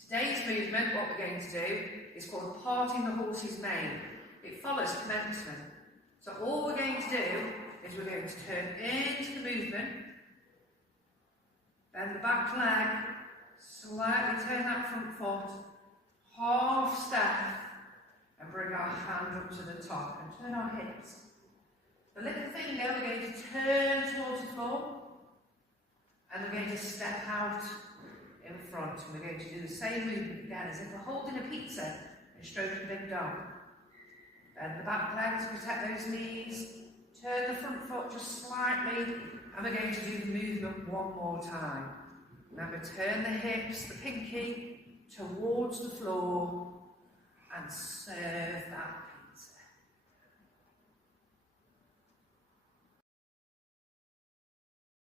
Today's movement, what we're going to do, is called parting the horse's mane. It follows commencement. So all we're going to do is we're going to turn into the movement, bend the back leg, slightly turn that front foot, half step, and bring our hand up to the top and turn our hips. The little finger we're going to turn towards the floor, and we're going to step out in front, and we're going to do the same movement again as if we're holding a pizza and stroking a big dog. Bend the back leg to protect those knees, turn the front foot just slightly, and we're going to do the movement one more time. Remember, turn the hips, the pinky, towards the floor, and serve that